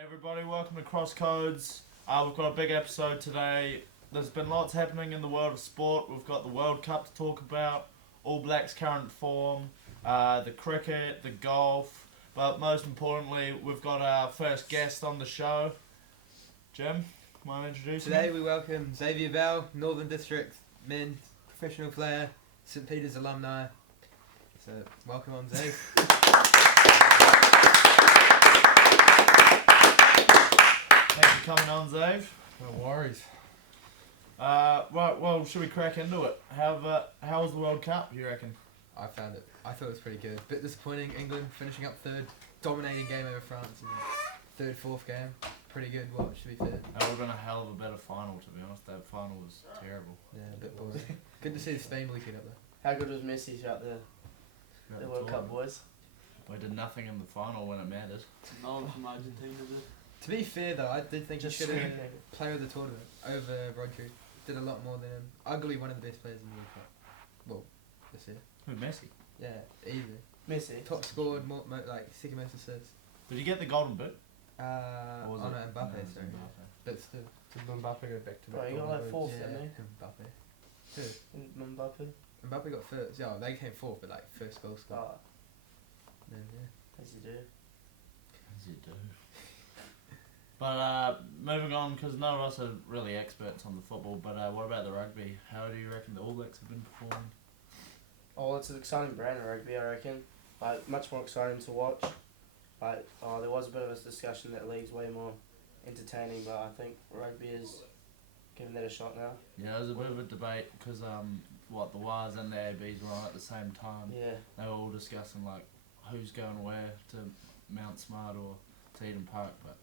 Hey everybody, welcome to Crosscodes. We've got a big episode today. There's been lots happening in the world of sport. We've got the World Cup to talk about, All Blacks' current form, the cricket, the golf, but most importantly, we've got our first guest on the show. Jim, mind introducing Today him? we welcome Xavier Bell, Northern District men's professional player, St Peter's alumni. So welcome on, Xav. Thanks for coming on, Zave. No worries. Right, well, should we crack into it? How was the World Cup, you reckon? I thought it was pretty good. Bit disappointing, England finishing up third, dominating game over France in the third, fourth game. Pretty good watch, to be fair. That would have been a hell of a better final, to be honest. That final was terrible. Yeah, a bit boring. Good to see the Spain boys get up there. How good was Messi throughout the World Cup, boys? We did nothing in the final when it mattered. No one from Argentina did. To be fair though, I did think he Just should have screaming. player of the tournament over Rodri. Did a lot more than him. Arguably one of the best players in the World Cup. Well, this year. Who, Messi? Yeah, easy. Messi. Top scored, second most assists. Did he get the golden boot? Or was No, it- Mbappe, no, it was sorry. Mbappe. But still. Did Mbappe go back to Bro, he got like fourth, didn't he? Mbappe. Who? Mbappe. Mbappe got first. Yeah, they came fourth, but like first goal scored. Oh, Then, yeah. as you do. As you do. But moving on, because none of us are really experts on the football, but what about the rugby? How do you reckon the All Blacks have been performing? Oh, it's an exciting brand of rugby, I reckon. Like, much more exciting to watch. Like, there was a bit of a discussion that league's way more entertaining, but I think rugby is giving that a shot now. Yeah, there was a bit of a debate because the Wires and the ABs were on at the same time. Yeah. They were all discussing like who's going where to Mount Smart or to Eden Park, but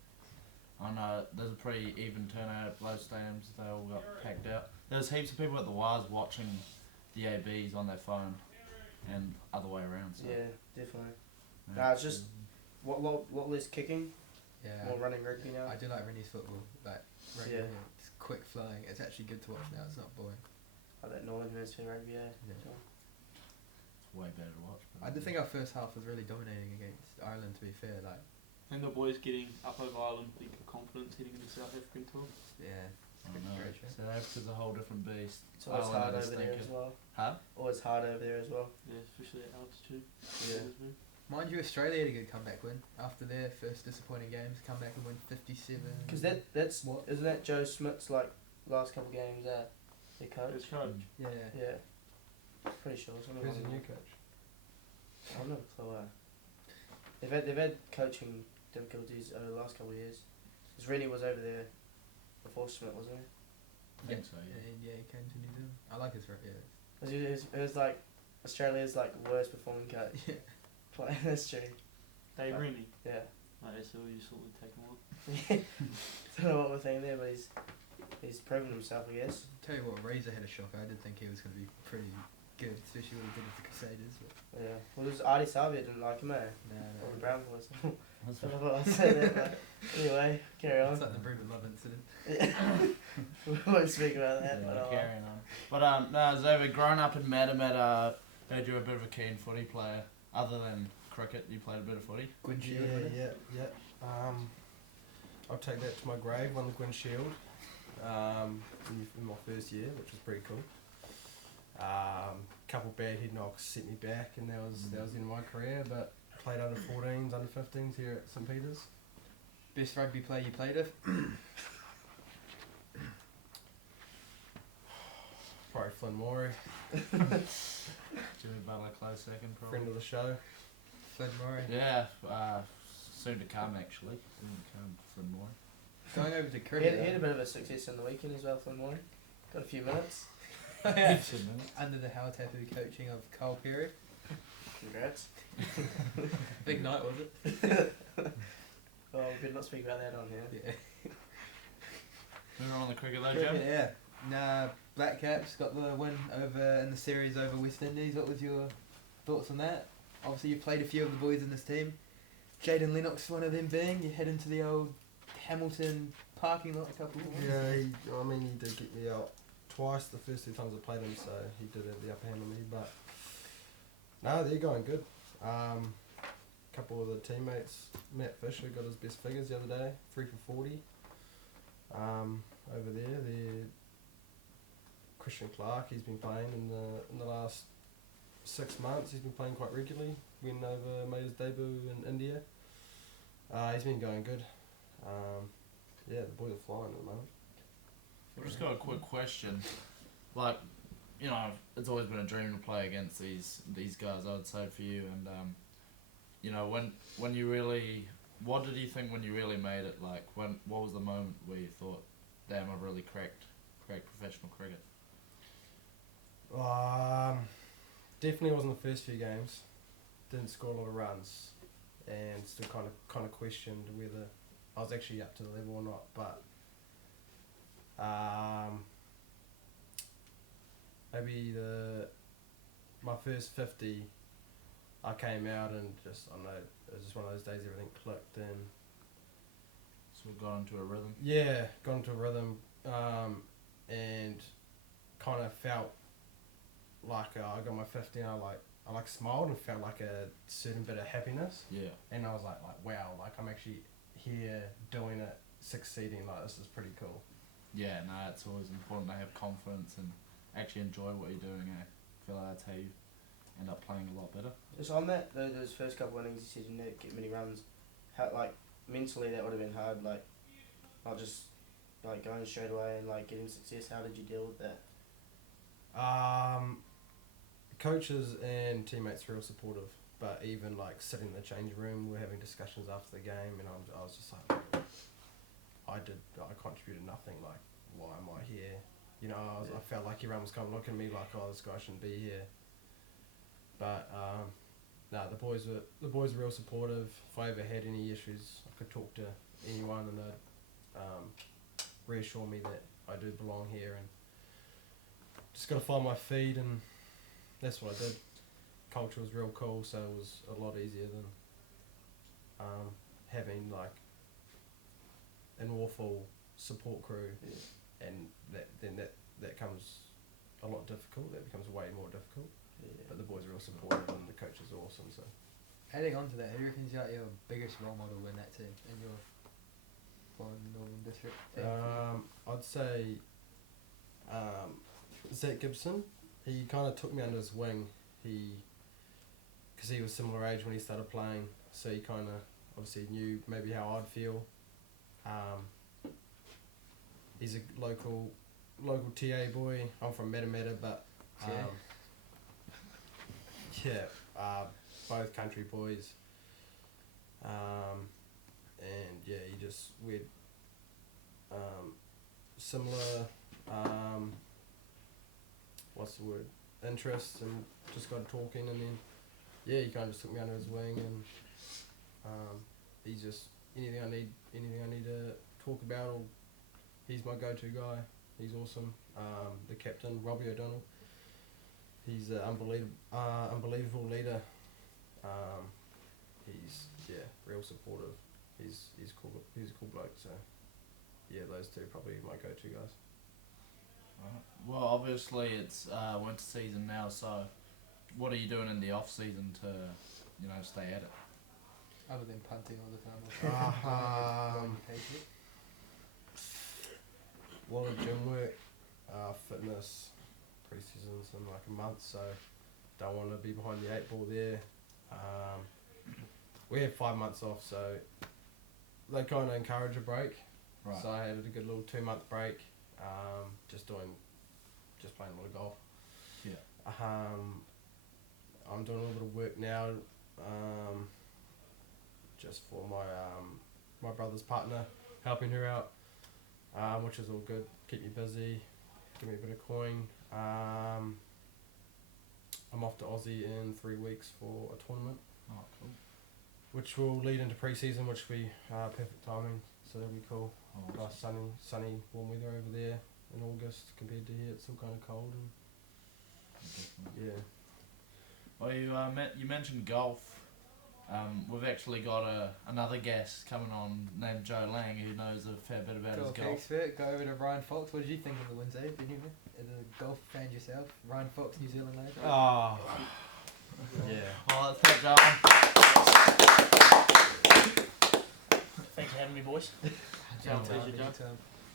I know there's a pretty even turnout at both stadiums. They all got packed out. There's heaps of people at the Wires watching the ABs on their phone, and other way around. So, Yeah, definitely. yeah. Nah, it's just what less kicking, Yeah. more running rugby now. I do like Rennie's football. Like, rugby, Yeah. it's quick flowing. It's actually good to watch now. It's not boring. Like that Northern Hemisphere rugby, yeah. Yeah. It's way better to watch. I did think our first half was really dominating against Ireland, to be fair. Like, And the boys getting up over Ireland, big confidence heading into South African tour. yeah. I know. Great show. South Africa's a whole different beast. It's always Ireland hard is over there as thinking- well. Huh? Always hard over there as well. Yeah, especially at altitude. Yeah. Mind you, Australia had a good comeback win after their first disappointing games. Come back and win 57. Because that's What? isn't that Joe Smith's like last couple games there, their coach? His coach. Yeah. Yeah, pretty sure. Something Who's like the new that. coach? I don't know. So they've had coaching difficulties over the last couple of years. Because Rennie was over there before Smith, wasn't he? I think so, yeah. Yeah, he came to New Zealand. I like his yeah. It was like Australia's like worst performing coach. Yeah. Playing history. Dave Right. Rennie. Yeah. Like, so you sort of take him on. Don't know what we're thinking there, but he's proven himself, I guess. Tell you what, Razor had a shock. I did think he was going to be pretty good, especially what he did with the Crusaders. But Yeah. Well, it was Artie Savia didn't like him, eh? no. Or the Brown boys. That's I don't know what I said there, but anyway, carry on. It's like the Ruben Love incident. We won't speak about that, Yeah, but carrying on. But no, Xavier, growing up in Madamet, heard you were a bit of a keen footy player. Other than cricket, you played a bit of footy. Good Yeah, yeah. I'll take that to my grave. Won the Gwyn Shield in my first year, which was pretty cool. Couple bad head knocks set me back, and that was the end of my career. But played under 14s, under 15s here at St Peter's. Best rugby player you played with? Probably Flynn Morey, Jimmy Butler, close second, probably. friend of the show. Flynn Murray. Yeah, soon to come actually. Soon to come, Flynn Moore. Going over to he cricket. had a bit of a success in the weekend as well, Flynn Moore. Got a few minutes. Under the How Tattoo coaching of Cole Perry. Congrats. Big night, was it? Oh, we better not speak about that on here. Yeah. Moving on the cricket though, Cricket, Jim. yeah. Nah, Black Caps got the win over in the series over West Indies. What was your thoughts on that? Obviously, you played a few of the boys in this team. Jaden Lennox, one of them being. You head into the old Hamilton parking lot a couple of times. Yeah, he did get me out twice the first two times I played him, so he did have the upper hand on me. But no, they're going good. couple of the teammates. Matt Fisher got his best figures the other day, 3 for 40. Over there, Christian Clark, he's been playing in the last 6 months. He's been playing quite regularly. Made his debut in India. He's been going good. The boys are flying at the moment. I've just got a quick question. Like, you know, it's always been a dream to play against these guys, I would say, for you. And, you know, when you really... What did you think when you really made it? Like, what was the moment where you thought, damn, I've really cracked professional cricket? Definitely wasn't the first few games. Didn't score a lot of runs. And still kind of questioned whether I was actually up to the level or not. But maybe my first 50, I came out and just, I don't know, it was just one of those days everything clicked and... So we got into a rhythm? Yeah, got into a rhythm and kind of felt like I got my 50 and I smiled and felt like a certain bit of happiness. Yeah. And I was like wow, like I'm actually here doing it, succeeding, like this is pretty cool. Yeah, no, it's always important to have confidence and actually enjoy what you're doing. I feel like that's how you end up playing a lot better. Just on that, those first couple innings, you said you didn't get many runs. How, like, mentally that would have been hard, like, not just, like, going straight away and, like, getting success. How did you deal with that? Coaches and teammates were real supportive, but even, like, sitting in the change room, we're having discussions after the game, and I was just like, I contributed nothing, like, why am I here? You know, I felt like everyone was kind of looking at me like, oh, this guy shouldn't be here. But the boys were real supportive. If I ever had any issues, I could talk to anyone, and they'd reassure me that I do belong here, and just got to find my feet, and that's what I did. Culture was real cool, so it was a lot easier than having like an awful support crew, and that comes a lot difficult. That becomes way more difficult. Yeah. But the boys are real supportive and the coach is awesome. So Adding on to that, who do you reckon is like your biggest role model in that team, in your Northern District team? I'd say Zach Gibson. He kind of took me under his wing. Because he was similar age when he started playing, so he kind of obviously knew maybe how I'd feel. He's a local TA boy. I'm from Matamata, but both country boys. And yeah, we had similar interests, and just got talking, and then he kind of just took me under his wing, and he's just anything I need to talk about, or he's my go-to guy. He's awesome. The captain, Robbie O'Donnell, he's an unbelievable leader. He's real supportive. He's cool. He's a cool bloke. So those two probably my go-to guys. Well, obviously it's winter season now, so what are you doing in the off season to, stay at it? Other than punting all the time. A lot of gym work, fitness, pre-seasons in like a month, so don't want to be behind the 8 ball there. We had 5 months off, so they kind of encourage a break. Right. So I had a good little 2-month break, just playing a lot of golf. Yeah. I'm doing a little bit of work now, just for my brother's partner, helping her out, which is all good. Keep me busy, give me a bit of coin. I'm off to Aussie in 3 weeks for a tournament. Oh, cool. Which will lead into pre-season, which will be perfect timing, so that'll be cool. Oh, Nice sunny, warm weather over there in August compared to here. It's still kind of cold, and yeah. Well, you mentioned golf. We've actually got another guest coming on named Joe Lang, who knows a fair bit about his golf. Expert. Go over to Ryan Fox. What did you think of the wins, Abe? Anyway, as a golf fan yourself, Ryan Fox, New Zealand legend. Oh, yeah. Well, let's take Joe on. having me, boys. Joe, pleasure, Joe.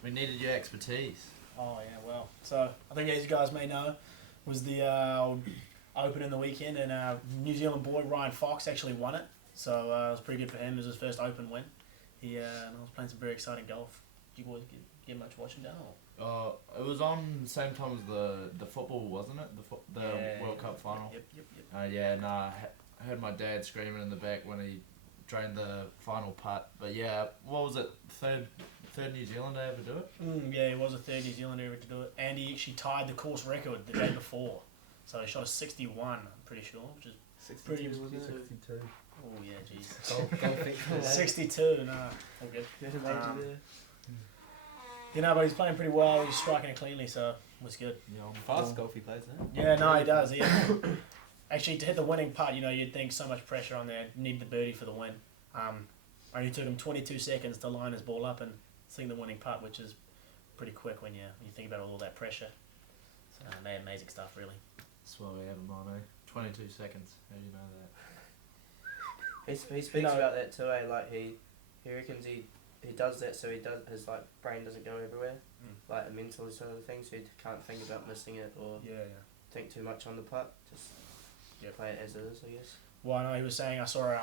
We needed your expertise. Oh yeah, well. So I think, as you guys may know, was the Open in the weekend, and New Zealand boy Ryan Fox actually won it. So it was pretty good for him. It was his first Open win. He and I was playing some very exciting golf. Did you boys get much watching down? Or? It was on the same time as the football, wasn't it? The World Cup final. Yep. Yeah, I heard my dad screaming in the back when he drained the final putt. But yeah, what was it? Third New Zealander ever do it? Yeah, he was the third New Zealander ever to do it, and he actually tied the course record the day before. So he shot a 61, I'm pretty sure, which is 62, pretty. wasn't it? 62. Oh yeah, jeez. Golf 62, nah, all good. But he's playing pretty well. He's striking it cleanly, so it was good. Yeah, Fast golf he plays, isn't it? Yeah, no, he does. He, actually, to hit the winning putt, you'd think so much pressure on there. Need the birdie for the win. Only took him 22 seconds to line his ball up and sink the winning putt, which is pretty quick when you think about all that pressure. So, amazing stuff, really. That's why we have him on, 22 seconds. How do you know that? He speaks about that too, like he reckons he does that so his like brain doesn't go everywhere, like a mental sort of thing, so he can't think about missing it or think too much on the putt, just play it as it is, I guess. Well, I know he was saying, I saw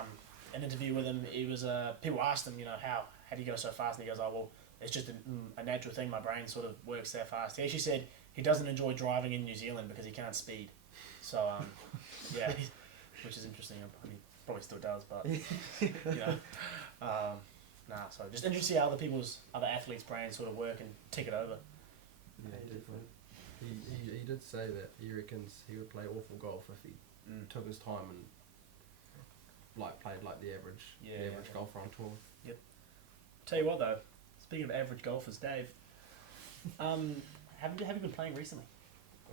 an interview with him, he was, people asked him, how do you go so fast, and he goes, oh, well, it's just a natural thing, my brain sort of works that fast. He actually said he doesn't enjoy driving in New Zealand because he can't speed, so, yeah, which is interesting. I mean, probably still does, but, so just interesting to see how other athletes' brains sort of work and tick it over. Yeah, definitely. He did say that he reckons he would play awful golf if he took his time and played like the average golfer on tour. Yep. Tell you what though, speaking of average golfers, Dave, have you been playing recently?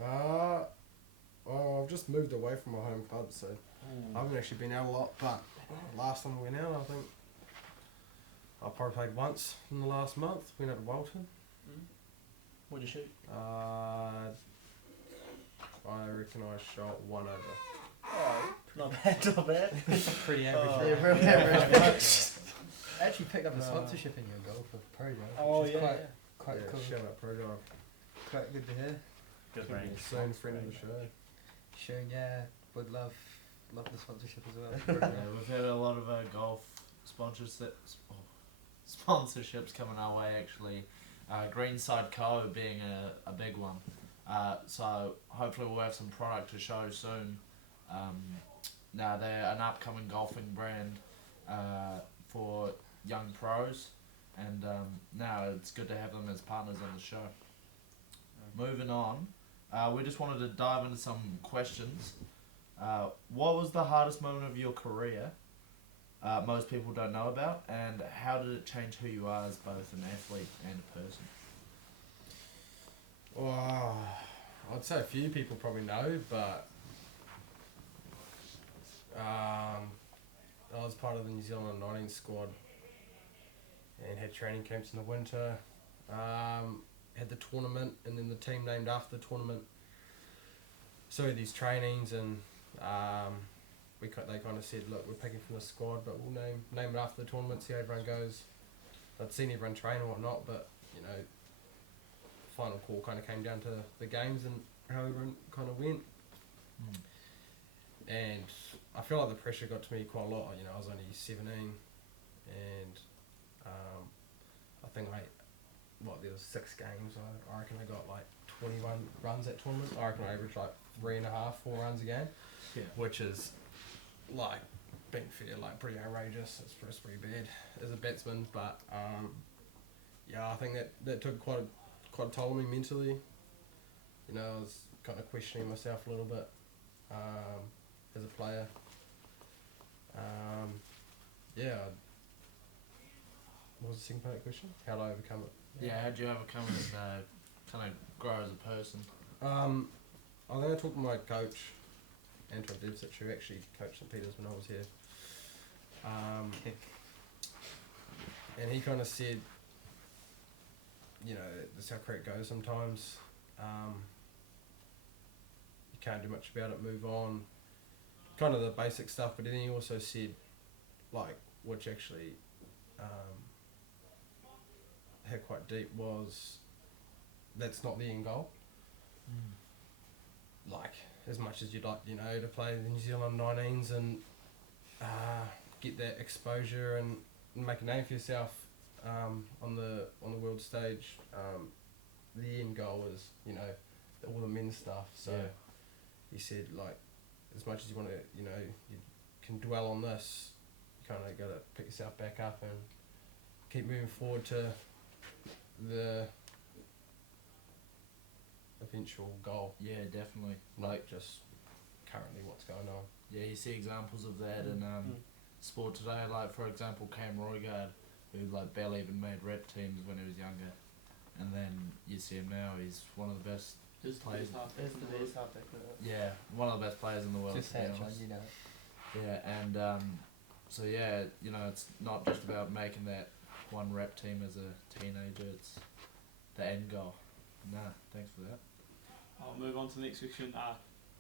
I've just moved away from my home club, so I haven't actually been out a lot, but last time I went out, I think I probably played once in the last month. Went out to Walton. What'd you shoot? I reckon I shot 1 over. Oh, not bad. Pretty average. Oh. Yeah, really average. Actually picked up a sponsorship in your golf with Pro Drive. Oh, which is yeah. quite cool. Shout out Pro Drive. Quite good to hear. Good range. Soon friend of the show. Shane, would love the sponsorship as well. Yeah, we've had a lot of golf sponsorships coming our way actually. Greenside Co being a big one. So hopefully we'll have some product to show soon. Now they're an upcoming golfing brand for young pros, and now it's good to have them as partners on the show. Moving on, we just wanted to dive into some questions. What was the hardest moment of your career most people don't know about, and how did it change who you are as both an athlete and a person? Well, I'd say a few people probably know, but I was part of the New Zealand 19 squad and had training camps in the winter. Had the tournament, and then the team named after the tournament. So these trainings, and they kind of said, look, we're picking from the squad, but we'll name it after the tournament, see how everyone goes. I'd seen everyone train and whatnot, but final call kind of came down to the games and how everyone kind of went. And I feel like the pressure got to me quite a lot. I was only 17, and I think there was 6 games. I reckon I got like 21 runs that tournament. I reckon I averaged like 3.5, 4 runs a game, which is like being fair, like pretty outrageous. It's pretty bad as a batsman, but I think that took quite a toll on me mentally. I was kind of questioning myself a little bit as a player. What was the second part of the question? How did I overcome it? Yeah, how did you overcome it and kind of grow as a person? I think I talked to my coach, Anton Debsic, who actually coached St Peters when I was here. And he kind of said, this is how cricket goes sometimes. You can't do much about it, move on. Kind of the basic stuff, but then he also said, which actually hit quite deep was that's not the end goal. Like, as much as you'd like, you know, to play the New Zealand 19s and get that exposure and make a name for yourself on the world stage, the end goal is, you know, all the men's stuff. So Yeah. he said, like, as much as you want to, you know, you can dwell on this, you kind of got to pick yourself back up and keep moving forward to the eventual goal, Yeah, definitely. like just currently what's going on. Yeah, you see examples of that in sport today. Like, for example, Cam Roigard, who like barely even made rep teams when he was younger, and then you see him now. He's one of the best Just players. half It's the best halfback. Yeah, one of the best players in the world. Just to be hatch on, honest. you know. Yeah, and so yeah, you know, it's not just about making that one rep team as a teenager. It's the end goal. Nah, thanks for that. I'll move on to the next section.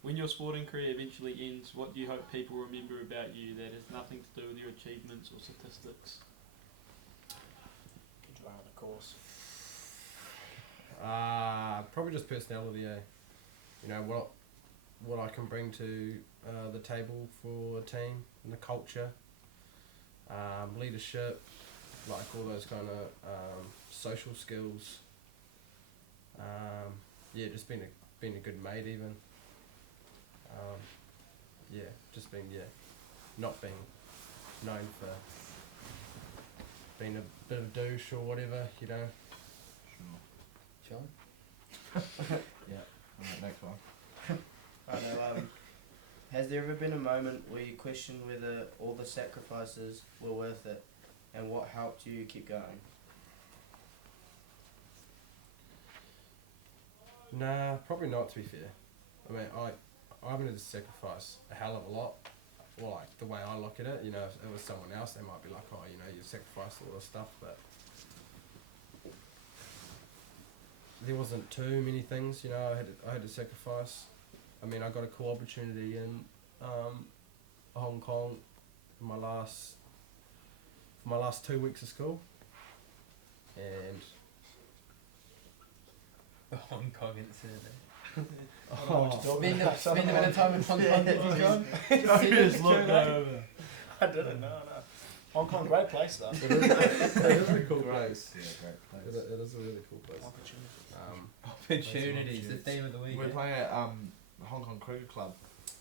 When your sporting career eventually ends, what do you hope people remember about you that has nothing to do with your achievements or statistics? Did you run the course? Probably just personality, eh? You know, what I can bring to the table for a team and the culture, leadership, like all those kind of social skills. Yeah, just being a good mate even. Yeah, just being not being known for being a bit of a douche or whatever, you know. Sure. John? Yeah. Alright, next one. I know. Has there ever been a moment where you questioned whether all the sacrifices were worth it, and what helped you keep going? Nah, probably not, to be fair. I mean, I haven't had to sacrifice a hell of a lot. Well, like, the way I look at it, you know, if it was someone else, they might be like, oh, you know, you sacrificed all this stuff, but there wasn't too many things, you know, I had to sacrifice. I mean, I got a cool opportunity in Hong Kong for my last 2 weeks of school, and The Hong Kong incident. Spend Spend a bit of time in Hong Kong, did you, John? Just looked over. I didn't. No. Hong Kong, great place though. it is a cool Great. place. Yeah, great It, place. it is a really cool place. Opportunities, the theme of the week. We're playing at Hong Kong Cricket Club.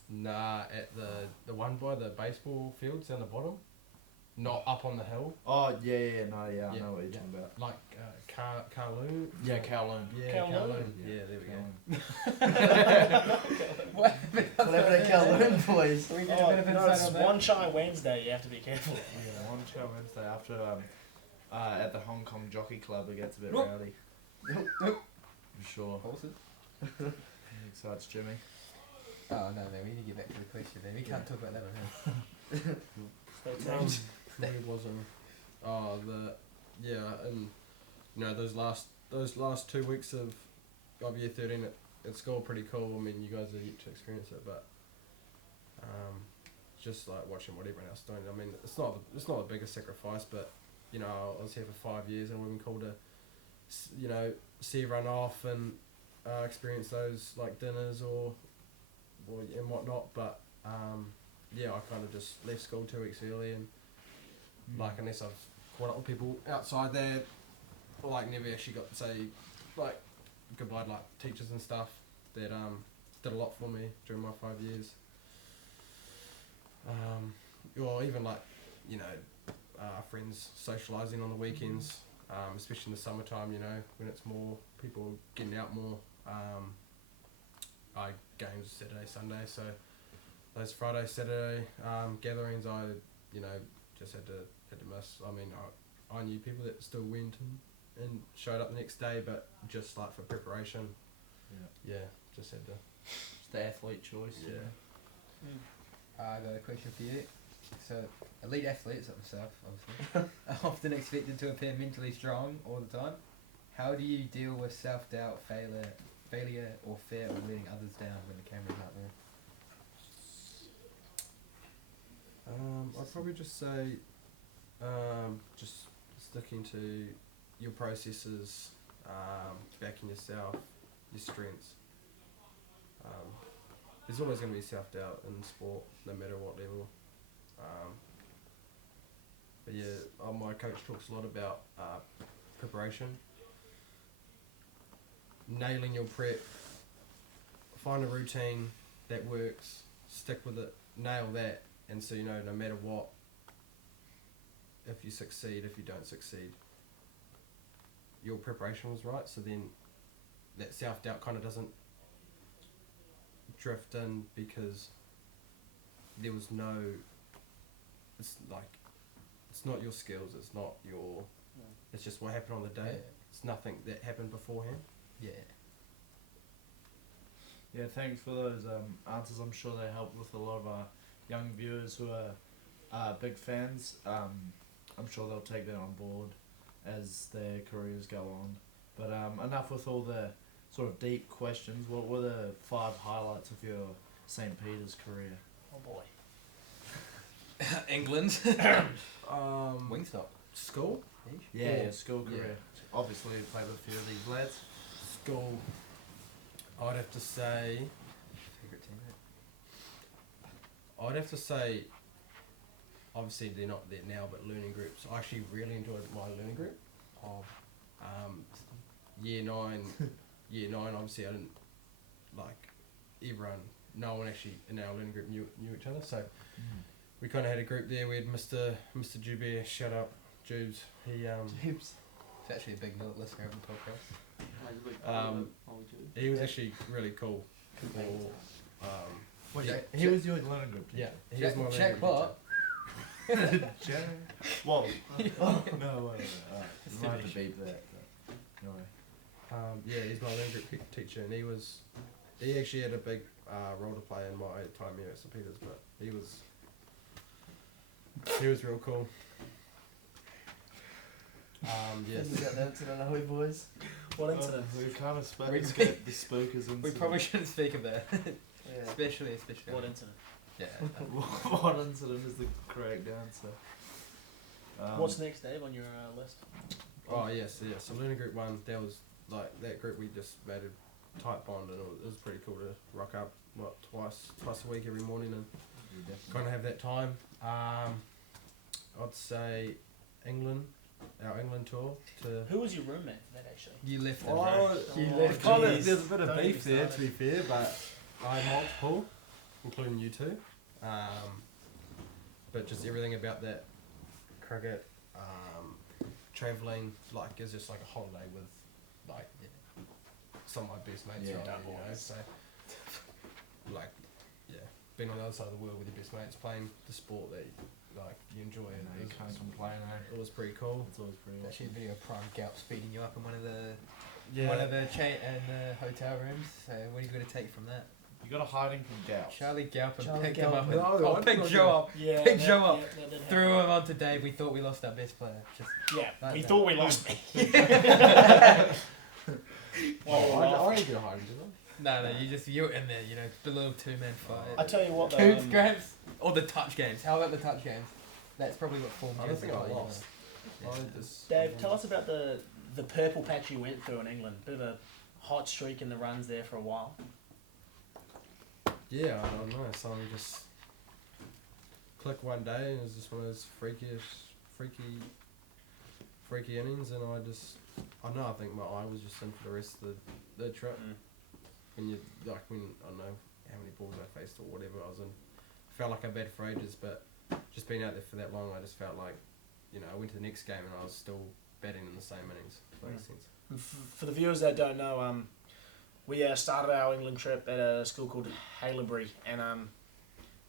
Nah, at the one by the baseball fields down the bottom, not up on the hill. Oh yeah, I know what you're Yeah. talking about. Like Kowloon. Yeah, Kowloon. Yeah, Kowloon. Kowloon. Yeah, Yeah, there we go. Whatever they call them, boys. We get Oh, a bit of no, insight it's on that. one shy Wednesday. You have to be careful. Yeah, one show Wednesday after at the Hong Kong Jockey Club it gets a bit Whoop. rowdy. I'm sure. Horses? So it's Jimmy. Oh no, we need to get back to the question then. We can't talk about that one. Stay Um, tuned. where was I? Oh, and you know those last 2 weeks of year 13 at school are pretty cool. I mean, you guys are yet to experience it, but just like watching what everyone else is doing. I mean, it's not the biggest sacrifice, but you know, I was here for 5 years and we've been called to, you know, see everyone off and experience those like dinners or and whatnot. But yeah, I kind of just left school 2 weeks early and like unless I've caught up with people outside there, like never actually got to say like goodbye to like teachers and stuff that did a lot for me during my 5 years. Or even like, you know, friends socialising on the weekends, especially in the summertime, you know, when it's more people getting out more. I games Saturday, Sunday, so those Friday, Saturday gatherings, I, you know, just had to miss. I mean, I knew people that still went and showed up the next day, but just like for preparation, yeah, just had to. It's the athlete choice. Yeah. I got a question for you. So, elite athletes like myself, obviously, are often expected to appear mentally strong all the time. How do you deal with self-doubt, failure, or fear of letting others down when the camera's not there? I'd probably just say, just sticking to your processes, backing yourself, your strengths. There's always going to be self-doubt in sport, no matter what level. But yeah, my coach talks a lot about preparation, nailing your prep, find a routine that works, stick with it, nail that, and so no matter what, if you succeed, if you don't succeed, your preparation was right, so then that self-doubt kind of doesn't drift in because there was no, it's not your skills, it's not your, it's just what happened on the day. It's nothing that happened beforehand. Yeah, thanks for those answers. I'm sure they help with a lot of our young viewers who are big fans. I'm sure they'll take that on board as their careers go on. But enough with all the sort of deep questions. What were the 5 highlights of your St. Peter's career? Oh boy. England. Um, Wingstop. School? Yeah, Or- your school career. Obviously, you played with a few of these lads. School, I'd have to say, Favourite teammate. I'd have to say, obviously they're not there now, but learning groups. I actually really enjoyed my learning group. Year 9, obviously I didn't, like, everyone, no one actually in our learning group knew each other, so we kind of had a group there. We had Mr. Jubier, shout out, Jubes. He's actually a big listener of the podcast. He was actually really cool. Wait, Yeah. he was your learning group teacher? Yeah, he was my learning Jack group Bott. Jack? Whoa. No, wait. You might have to beep that. No way. Yeah, he's my learning group teacher, and he actually had a big role to play in my time here at St. Peter's, but he was real cool. Yes. You got the incident, are we, boys? What incident? We kind of spoke We- the spookers incident. We probably shouldn't speak of that. Yeah. especially. What incident? Yeah. What incident is the correct answer? What's next, Dave, on your list? Oh yes, yeah. So learning group 1, that was like that group. We just made a tight bond, and it was pretty cool to rock up twice a week every morning and kind of have that time. I'd say England, our England tour to. Who was your roommate for that, actually? You left him, Oh, bro. you Oh, left. jeez. There's a bit of Don't beef get me there, to started. be fair, but I had multiple, including you two. But just everything about that cricket, travelling, like it's just like a holiday with like some of my best mates Yeah, around there, boys. you know. So like being on the other side of the world with your best mates, playing the sport that like you enjoy, and you can't complain, eh? it was pretty cool. It's always pretty There's actually a video of Prime Galp speeding you up in one of the hotel rooms. So what are you going to take from that? You got a hiding from Gal. Charlie Galp and Charlie picked him Galp. up. And, No, picked Joe up. Yeah. Pick Joe up. that did Threw happen. him onto Dave. We thought we lost our best player. Just Yeah, like we that. thought we lost me. I didn't get a hiding, did no. You were in there. You know, the little 2-man I fight. tell you what, though. Hoops games or the touch games. How about the touch games? That's probably what formed. I don't think I lost. Yeah. Dave, tell us about the purple patch you went through in England. Bit of a hot streak in the runs there for a while. Yeah, I don't know. Something just clicked one day, and it was just one of those freaky innings, and I don't know. I think my eye was just in for the rest of the trip. When I don't know how many balls I faced or whatever I was in, I felt like I batted for ages, but just being out there for that long, I just felt like, I went to the next game and I was still batting in the same innings. If that makes sense. For the viewers that don't know, we started our England trip at a school called Haileybury, and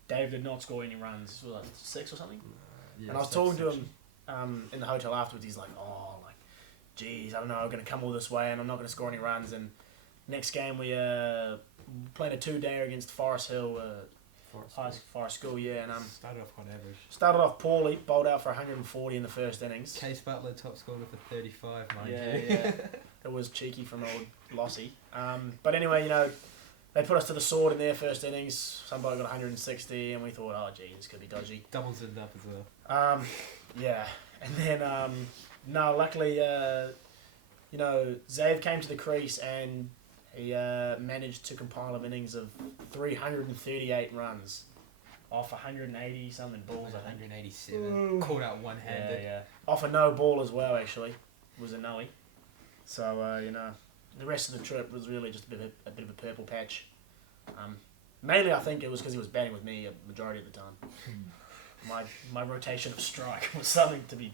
Dave did not score any runs. This was like 6 or something. Yeah, And I was six, talking to section. him in the hotel afterwards. He's like, geez, I don't know, I'm going to come all this way and I'm not going to score any runs. And next game we played a 2-dayer against Forest Hill, Forest School, yeah. And Started off quite average. started off poorly, bowled out for 140 in the first innings. Case Butler top scorer for 35, mind Yeah, you. yeah. It was cheeky from old Lossie. But anyway, they put us to the sword in their first innings. Some bloke got 160, and we thought, oh, gee, this could be dodgy. Doubles it up as well. Yeah. And then, no, luckily, Xav came to the crease and he managed to compile an innings of 338 runs off 180 something balls, I think. 187. Caught out one-handed. Yeah. Off a no ball as well, actually. Was a no-y. So, the rest of the trip was really just a bit of a purple patch. Mainly, I think it was because he was batting with me a majority of the time. My rotation of strike was something to be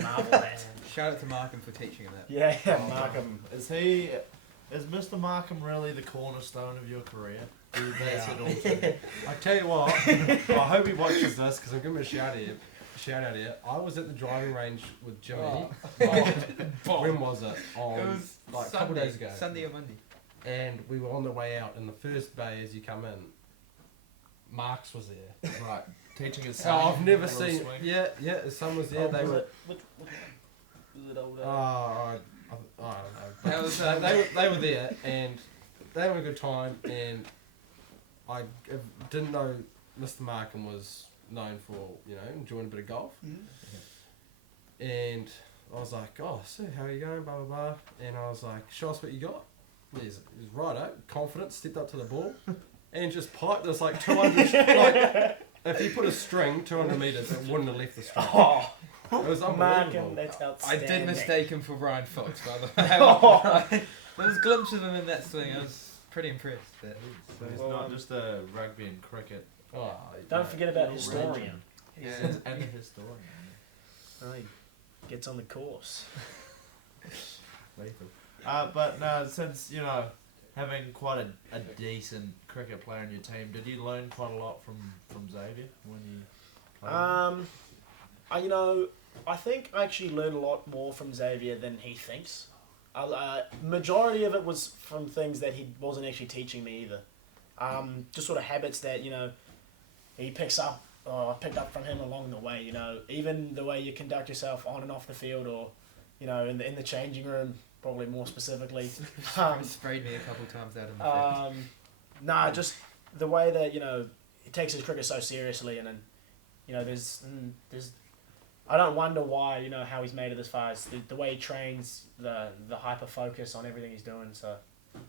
marveled at. Shout out to Markham for teaching him that. Yeah, Markham. Is Mr. Markham really the cornerstone of your career? Do you base it all to? I tell you what, I hope he watches this because I'm giving him a shout out here. I was at the driving range with Jimmy. When was it? It was like a Sunday, couple days ago. Sunday or Monday. And we were on the way out in the first bay as you come in. Marks was there. Right. Teaching his Oh, son. I've never little seen. swing. Yeah, his son was there. They were. Was it old? I don't know. That was, They were there and they had a good time. And I didn't know Mr. Markham was known for enjoying a bit of golf. Mm-hmm. And I was like, oh, so how are you going? Blah blah blah. And I was like, show us what you got. He's righto, confident, stepped up to the ball, and just piped this like 200. Like if you put a string 200 meters, it wouldn't have left the string. Oh, It was Markham, unbelievable. that's I outstanding. did mistake him for Ryan Fox, by the way. There was glimpses of him in that swing. I was pretty impressed. But So he's Well, not just a rugby and cricket. Oh, Don't forget about historian. yeah. And a historian. Oh, he gets on the course. Lethal. But no, since having quite a decent cricket player in your team, did you learn quite a lot from Xavier when you played? I think I actually learned a lot more from Xavier than he thinks. Majority of it was from things that he wasn't actually teaching me either. Just sort of habits that he picked up from him along the way. Even the way you conduct yourself on and off the field, or in the changing room, probably more specifically. Sprayed me a couple times out in the field. Just the way that he takes his cricket so seriously, and then there's I don't wonder why how he's made it as far as the way he trains, the hyper focus on everything he's doing. So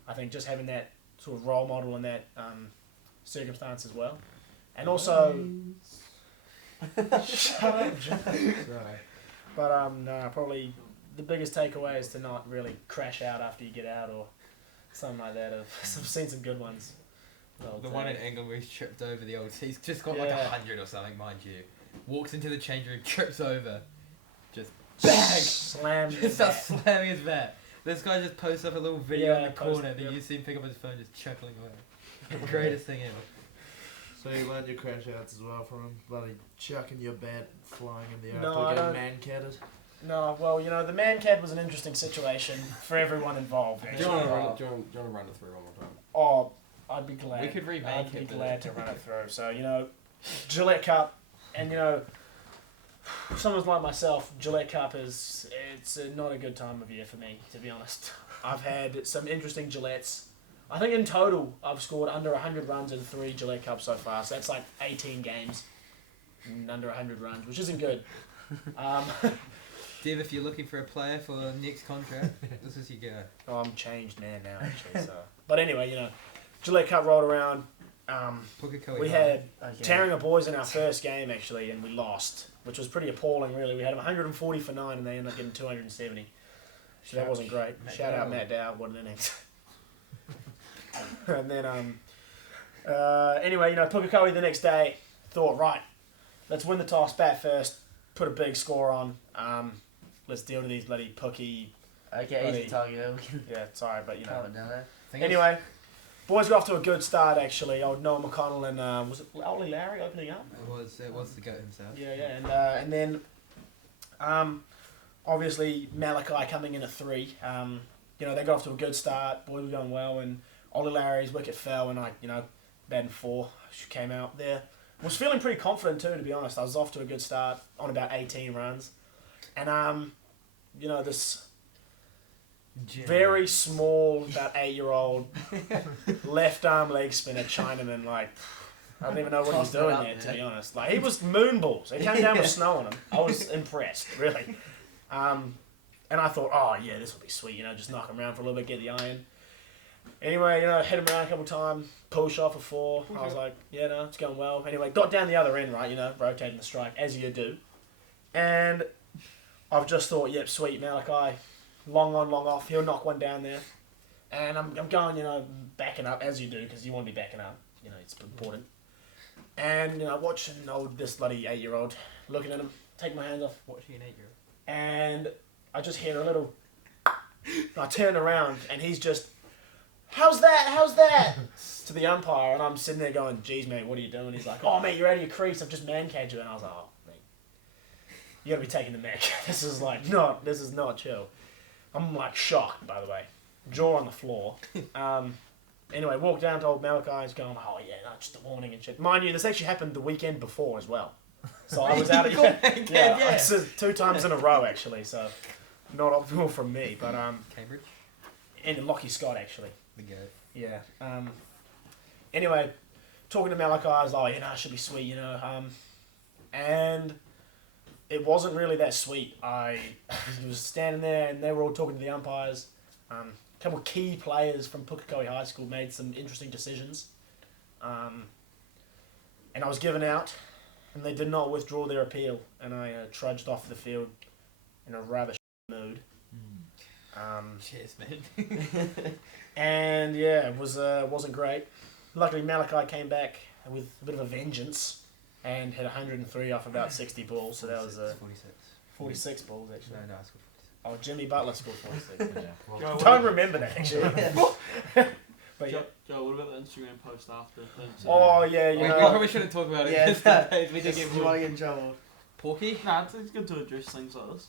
I think just having that sort of role model in that circumstance as well, and also shut up, John. Sorry. But probably the biggest takeaway is to not really crash out after you get out or something like that. I've seen some good ones. The one in England where he's tripped over the old... He's just got like 100 or something, mind you. Walks into the change room, trips over. Just bang! Slam. Just starts slamming his bat. This guy just posts up a little video in the corner yep. that you see him pick up his phone just chuckling away. The greatest thing ever. So you learned your crash outs as well from him, bloody chucking your bat flying in the air No, I after don't- getting man-catted. No, well, the man cat was an interesting situation for everyone involved. Do Actually. you want to run it through one more time? Oh, I'd be glad. We could remake I'd it, be but- glad to run it through. So, Gillette Cup, and someone like myself, Gillette Cup it's not a good time of year for me, to be honest. I've had some interesting Gillettes. I think in total I've scored under 100 runs in 3 Gillette Cups so far. So that's like 18 games and under 100 runs, which isn't good. Div, if you're looking for a player for next contract, this is your guy. Oh, I'm changed man now, actually. So, but anyway, Gillette Cup rolled around. We had Taringa boys in our first game actually, and we lost, which was pretty appalling. Really, we had them 140 for 9, and they ended up getting 270. So that wasn't great. Shout out Matt Dow, what an innings. And then anyway, Pukekohe the next day thought, right, let's win the toss, bat first, put a big score on. Let's deal to these bloody Pookie. Okay, Bloody- easy target. We can Yeah, sorry, but calm it down there. Anyway, boys got off to a good start actually. Old Noah McConnell and was it Ollie Lowry opening up? It was the goat himself. Yeah, and then obviously Malachi coming in at 3. They got off to a good start. Boys were going well, and Ollie Lowry's wicket fell, and I batting 4 came out there. Was feeling pretty confident too, to be honest. I was off to a good start on about 18 runs, and this very small, about 8-year-old, left arm leg spinner Chinaman. Like, I don't even know what he was Tossed it doing up there, there. to be honest. Like, he was moonballs. He came down with snow on him. I was impressed, really. And I thought, oh yeah, this will be sweet. Just knock him around for a little bit, get the iron. Anyway, hit him around a couple times, push off a 4. I was like, yeah, no, it's going well. Anyway, got down the other end, right, rotating the strike, as you do. And I've just thought, yep, sweet, Malachi, long on, long off, he'll knock one down there. And I'm going, backing up, as you do, because you want to be backing up. It's important. And, watching this bloody 8-year-old, looking at him, take my hands off. Watching an 8-year-old. And I just hear a little... I turn around, and he's just... How's that? To the umpire, and I'm sitting there going, geez, mate, what are you doing? He's like, oh, mate, you're out of your crease. I've just man-caged you. And I was like, oh, mate, you got to be taking the mech. This is not chill. I'm, shocked, by the way. Jaw on the floor. Anyway, walk down to old Malachi. He's going, oh, yeah, no, just a warning and shit. Mind you, this actually happened the weekend before as well. So I was out of... Yeah. This is 2 times in a row, actually, so not optimal from me. But, Cambridge? and Lockie Scott, actually. The go. Yeah. Anyway, talking to Malachi, I was like, it should be sweet, and it wasn't really that sweet. I was standing there, and they were all talking to the umpires. A couple of key players from Pukekohe High School made some interesting decisions, and I was given out, and they did not withdraw their appeal, and I trudged off the field in a rather mood. Cheers, man. And yeah, it wasn't great. Luckily, Malachi came back with a bit of a vengeance and hit 103 off about 60 balls. So that was 46. 46 balls actually. No, I scored Oh, Jimmy Butler scored 46. Joe, Don't remember that actually. But yeah. Joe, what about the Instagram post after? Oh yeah, We probably shouldn't talk about it. Yeah, we did do get you want to get in trouble? Porky. Nah, it's good to address things like this.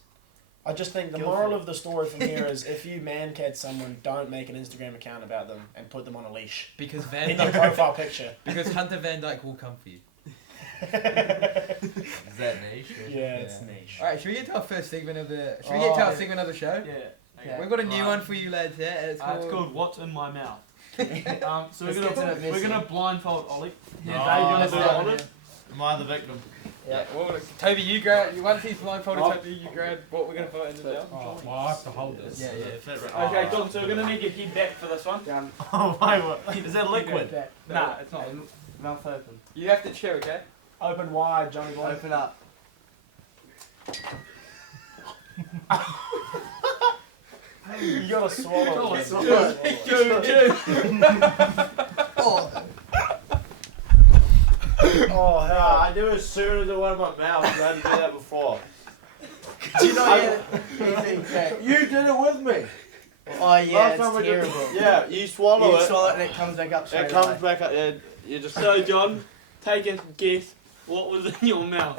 I just think the Go moral for it. of the story from here is if you man-cat someone, don't make an Instagram account about them and put them on a leash. Because In your profile picture. Because Hunter Van Dyke will come for you. Is that niche? Yeah, it's niche. Alright, should we get to our first segment of the show? Yeah. We've got a new one for you lads here. And It's called What's in My Mouth. So Let's we're get to gonna it, we're gonna blindfold Ollie. Yeah, Dave, Dave, you you wanna wanna do do that that one? Am I the victim? Yeah, well, Toby, you grab. Once he's blindfolded, Toby, you grab what we're gonna put in the belt. Oh, well, I have to hold this. Yeah. Fit right. Okay, Don, so we're gonna need your head back for this one. Oh my, what? Is that liquid? Nah, it's not. Mouth open. You have to chew, okay? Open wide, Johnny boy. Open up. You gotta swallow. Oh, it. swallow Oh hell! I do it as soon as I went in my mouth. I had to do that before. Do you know You did it with me. Oh yeah, Last time it's we did- terrible. Yeah, you swallow You it. swallow it and it comes back up straight It comes away. back up. Yeah, you just. So, John, take a guess. What was in your mouth?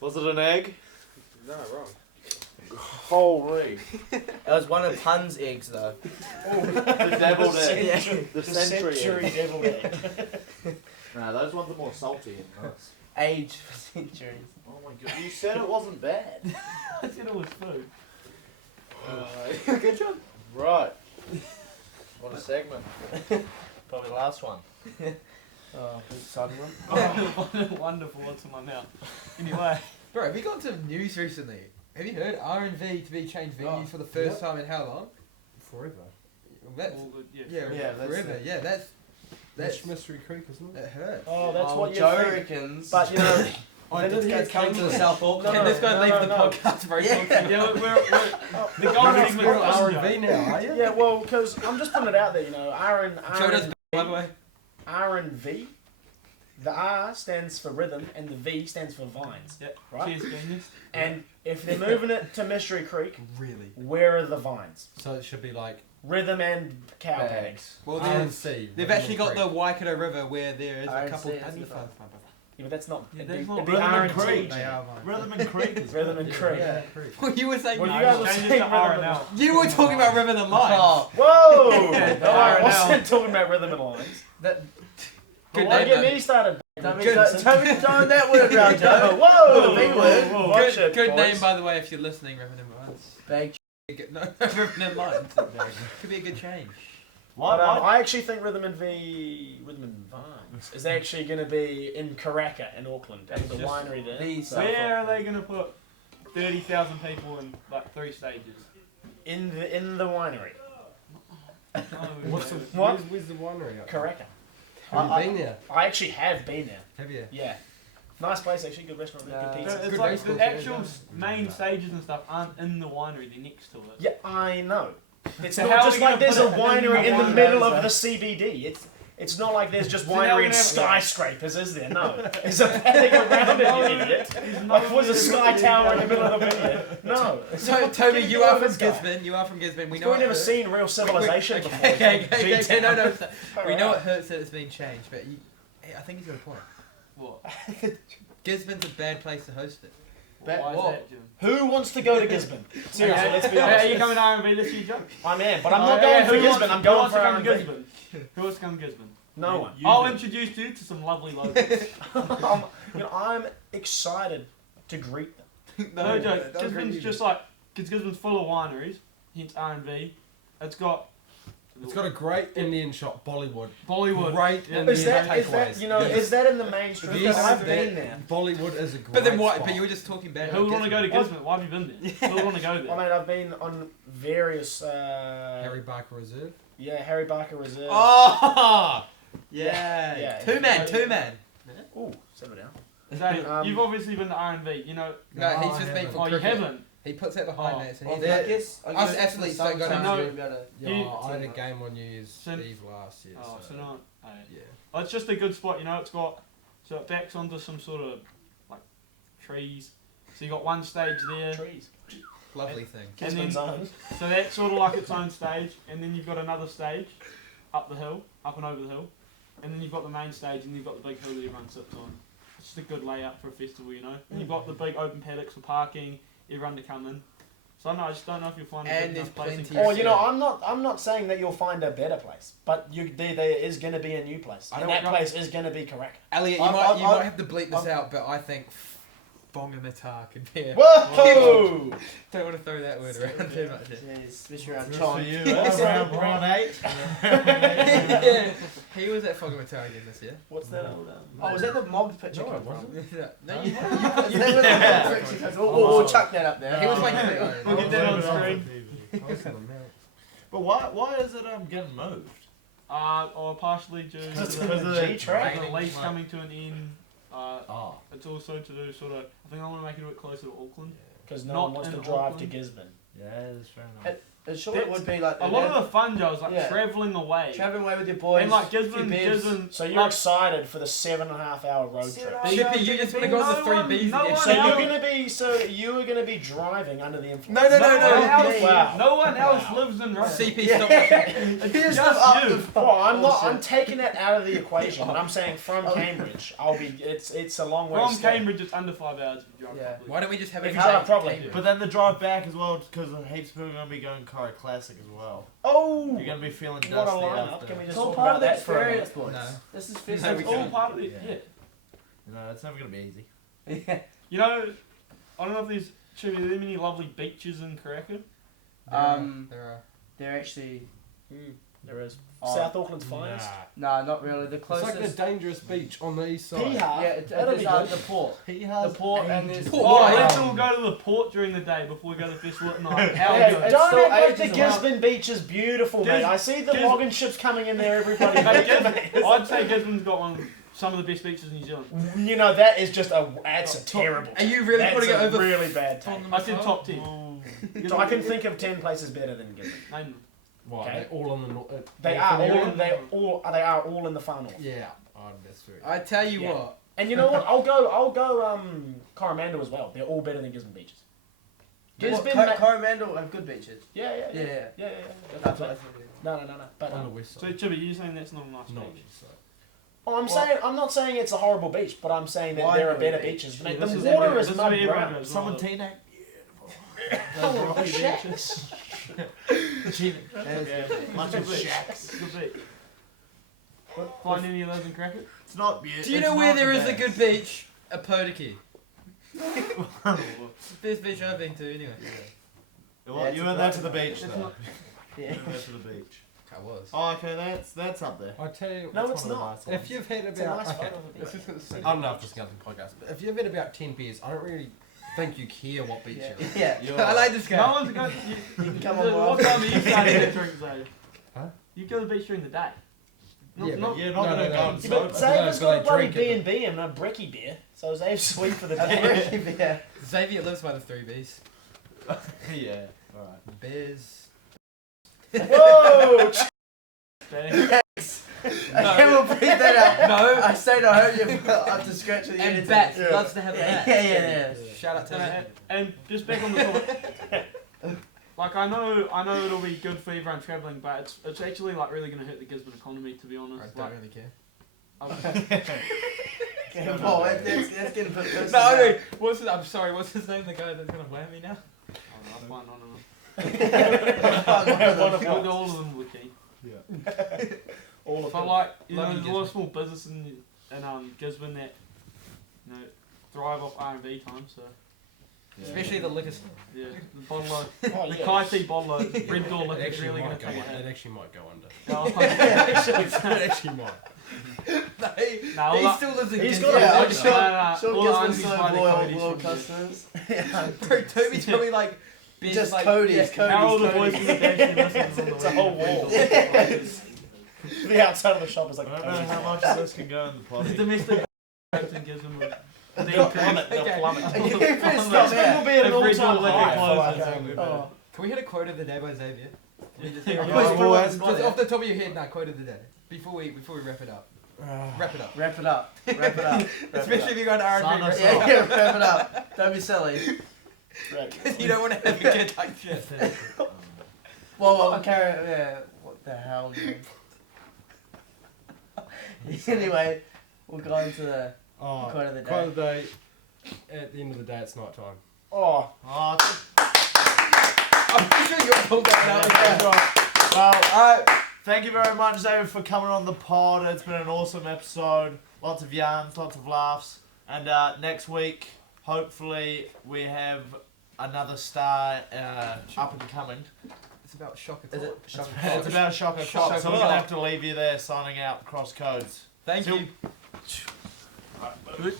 Was it an egg? No, wrong. Holy. It was one of Hun's eggs though. The deviled egg. Century- The century egg. deviled egg. Nah, those ones are more salty and nuts. Aged for centuries. Oh my god, you said it wasn't bad. I said it was food. Good job. Right. What a segment. Probably the last one. Oh, exciting one. Oh, wonderful. What's in my mouth? Anyway. Bro, have you got some news recently? Have you heard R&V to be changed venues for the first time in how long? Forever. That's, All good, yeah. yeah, that's forever. it. Yeah, that's That's Mystery Creek, isn't it? that hurts. Oh, that's what you Joe think. reckons. But you know, I did hear it's coming to the Cambridge. South Auckland. No, Can this guy no, leave no, the no. podcast very Yeah. quickly? Yeah, we're the You're gold an segment R&V now, are you? yeah, well, because I'm just putting it out there. Joe does, by the way. R&V. The R stands for rhythm, and the V stands for vines. Yep. Right. Cheers, genius. And if they're moving it to Mystery Creek, Really? where are the vines? So it should be like Rhythm and cow paddocks. Well, R&C. they've actually got the Waikato River where there is a R&C couple. is How do you the- find Yeah, but that's not. Yeah, it'd be, that's not it'd be Rhythm and R&T. Creek. They are mine. Rhythm and Creek is Rhythm and Creek. Yeah. Well, you were saying. Well, you I guys were changed it saying to rhythm and R&L. You were talking about River than Lions. Oh, Whoa! Yeah, No, I R&L. wasn't talking about rhythm and lines. that. Good Why name, get though. me started? Don't be Good. throwing that word around, Joe. Whoa! The B word. Watch Good, it, good boys. name, by the way, if you're listening, Reverend Lines. Bag. No, Reverend Lines. Could be a good change. Why? But, Why? I actually think Rhythm and Vines is actually going to be in Karaka in Auckland at the Just winery there. these- So- Where are they going to put 30,000 people in like 3 stages? in the winery. What's the, What? Where's the winery up? Karaka. Have you been there? I actually have been there. Have you? Yeah. Nice place actually, good restaurant, Nah. good So pizza. it's Good like baseball the team, actual yeah. main stages and stuff aren't in the winery; they're next to it. Yeah, I know. It's So not how just are we like gonna there's a put it in winery the in the winery? middle of the CBD. It's not like there's just So now winery we and have- skyscrapers, is there? No. There's a paddock around it, you idiot. Like, was a sky tower in the middle of the vineyard? No. So, Toby, you are from Gisborne. You are from Gisborne. We know We've it never hurts. seen real civilization Okay, before. okay, no. We know Alright. it hurts that it's been changed, but I think he's got a point. What? Gisborne's a bad place to host it. Why is what? that, Jim? Who wants to go to Gisborne? Seriously, let's be Are honest. you coming to R&B this year, Joe? I'm in, but I'm Oh, not yeah, going who for wants- Gisborne. I'm who going wants for to come to R&B. Gisborne? Who wants to come to Gisborne? No one. I'll introduce you to some lovely locals. I'm excited to greet them. No joke. Gisborne's just like, because Gisborne's full of wineries, hence R&B. It's got a great Indian shop, Bollywood. Bollywood. Great Yeah. Indian Is that takeaways. is that in the mainstream? Yes, I've that- been there. Bollywood is a great But then what? spot. But you were just talking bad. Who would want to go to Gisborne. Gisborne? Why have you been there? Who would want to go there? I mean, I've been on various. Harry Barker Reserve. Yeah, Harry Barker Reserve. Oh, Yeah. yeah. Two man. Ooh, settle down. So, you've obviously been to R&B. You know, No, No, he's I just been haven't. for oh, you cricket. haven't. He puts that behind Oh. that. So Well, he's I guess Us athletes don't go down to. Yeah, You- I had a game on New Year's So- Eve last year. Oh, so not. Oh, Yeah. oh, it's just a good spot. You know, it's got so it backs onto some sort of like trees. So you got one stage there. Trees. lovely thing. And Gisborne's then- own. So that's sort of like its own stage, and then you've got another stage up the hill, up and over the hill, and then you've got the main stage, and you've got the big hill that everyone sits on. It's just a good layout for a festival, you know. And you've got the big open paddocks for parking, everyone to come in. So I don't know if you'll find a And good enough there's place. plenty Or of- you know, I'm not saying that you'll find a better place, but there is going to be a new place, I and don't that know. place is going to be correct. Elliot, you I'm- might I'm- you I'm- might have to bleep this out, but I think Bongamatar could be. Whoa! Don't want to throw that word around too much. Jeez, especially around Good John. for you. Round 8. Yeah. He was at Bongamatar again this year. What's that old? Oh, was that the mobbed picture No, come it from? wasn't. No, you. Is that where the mobbed picture comes from? We'll chuck that up there. He was like, We'll get that on screen. But why is it getting moved? Or partially due to It's the, a G-track. the lease coming to an end. Oh. It's also to do sort of. I think I want to make it a bit closer to Auckland. Because no Not one wants to in drive to Auckland. Gisborne. Yeah, that's fair enough. It sure it would be like A lot of the fun, Joe, is like Yeah. travelling away. traveling away with your boys. And like few Gisborne, beers. Gisborne. So you're like, excited for the 7.5-hour road trip. Chippy, you just want to go on the three Bs no again. one So else- you are gonna be driving under the influence. No, No one else, Wow. no one else Wow. lives in Rugby. CP, stop watching. It's Here's just the up you. the Well, I'm not. bullshit. I'm taking that out of the equation, and I'm saying from Cambridge, I'll be. It's a long way. From still. Cambridge, it's under 5 hours if you drive Yeah. properly. Why don't we just have If a you drive properly. But then the drive back as well, because heaps of people are going to be going Kara Classic as well. Oh, You're going to be feeling dusty what a lineup! after. Can we It's just all talk part about of the that for a minute? experience, boys. No. This is No, festival. we It's all can't. part of it, Yeah. yeah. No, it's never going to be easy. Yeah. You know, I don't know if there's are there many lovely beaches in Karaka. There are. They're actually There is Oh. South Auckland's finest. nah, not really. The It's like closest. the dangerous beach on the east side. Piha. Yeah, That'll there's be good. the port. He The has port and there's Port. Oh, Why? let's all go to the port during the day before we go to the festival at night. How Yeah, good. it's Don't still act like the ages away. Gisborne beach is beautiful, mate. I see the logging ships coming in there, everybody. I'd say Gisborne's got some of the best beaches in New Zealand. You know, that is just that's a terrible. Are you really that's putting it a over? really bad take. I said top 10. So I can think of 10 places better than Gisborne. Name them. What? Okay. They're all on the north. They are all in the far north. Yeah. Oh, that's true. I tell you Yeah. what. And you know what? I'll go Coromandel as well. They're all better than Gisborne beaches. Gisborne, Coromandel have good beaches. yeah. Yeah. That's That's what I what think. No. But On the west So side. Chibby, you're saying that's not a nice Not beach? east side. I'm not saying it's a horrible beach, but I'm saying that Why there are would better it be? beaches. Yeah, The this is water everywhere- is this is mud where everyone brown. goes. Someone Tina. Oh, Rocky shit. beaches. Tina. That is Yeah, good. Bunch good of beach. shacks. Good beach. Find any of those in cricket? It's not. Do you know where there is a good beach? A Podaki. Best beach I've been to, anyway. Well, you went there to the beach, It's though. not- Yeah. You went to the beach. I was. Oh, okay, that's up there. I tell you, No, That's it's one of the not. nice ones. if you've had It's a about nice okay, photo of a Let's beach. just go to I don't know if this goes in podcast, but if you've had about 10 beers, I don't really think you care what beach Yeah. you're at. Yeah. You're- I like this guy. No one's going. You can come on What board. time are you starting to drink, Xavier? Huh? You go to the beach during the day. Not, Yeah, not, You're not No, gonna no, go no. and Yeah, sober. but Xavier's but got they a bloody drink it. B&B and a brekkie beer, so Xavier's sweet for the A day. brekkie beer. Xavier lives by the 3 Bs. Yeah. Alright. Bears. Whoa! day. Okay, we'll beat that out. No. I say no, I hope you up to scratch with the And editors. Bat. Yeah. Loves to have a Yeah, bat. yeah. Shout out to him. And just back on the topic. Like I know it'll be good for everyone travelling, but it's actually like really gonna hurt the Gisborne economy, to be I honest. don't Like, really care. Okay, well, that's getting a bit personal. No, now. wait, I'm sorry, what's his name? The guy that's gonna wham me now? I'm fine, I don't know. One of All what? all of them were key. All of But them. like, you Love know, you, there's a lot of small business in Gisborne that, you know, thrive off R&D time, so Especially the liquor store. yeah, the bottle Oh, the yeah. Kai Tea bottle Red Door It liquor's actually really gonna might go. come It out. actually might go under. No, It actually might. He still lives in He's Gisborne. got a Yeah, I'm good- sure all Gisborne's the so aunties buy their loyal, Cody's loyal from there. customers. Yeah. Bro, Toby told me like... Ben's Just like, Cody's, yeah, Cody's. How all the Cody's. boys in the dash listens on the It's a whole radio, wall. Red Door. The outside of the shop is I like don't know how much of this can go in the The potty. domestic in Gisborne would They'll plummet. They'll Okay. plummet. You better stop Gisborne will there. be at an If Red Door all-time liquor high. for closes, like, then we Oh. Can we hit a quote of the day by Xavier? Can we just Yeah, just well, just well, off the top of your head, now quote of the day. Before we wrap it up. Wrap it up. Wrap it up. Wrap it up. Especially if you got R&B. Sign us Yeah, yeah, wrap it up. Don't be silly. Right. You don't want to have a good type shit. Well, carry. Yeah. What the hell, man? Anyway, we'll go into the Oh, quote of the day. quote of the day. At the end of the day, it's night time. Oh, Oh, I'm pretty sure you're pulled that out. well, thank you very much, Xavier, for coming on the pod. It's been an awesome episode. Lots of yarns, lots of laughs. And next week, hopefully, we have another star up and coming. It's about shock Is it? attack. It's about Shock O'Clock, Shock so we're going to O'Clock. have to leave you there signing out cross codes. Thank See you. you.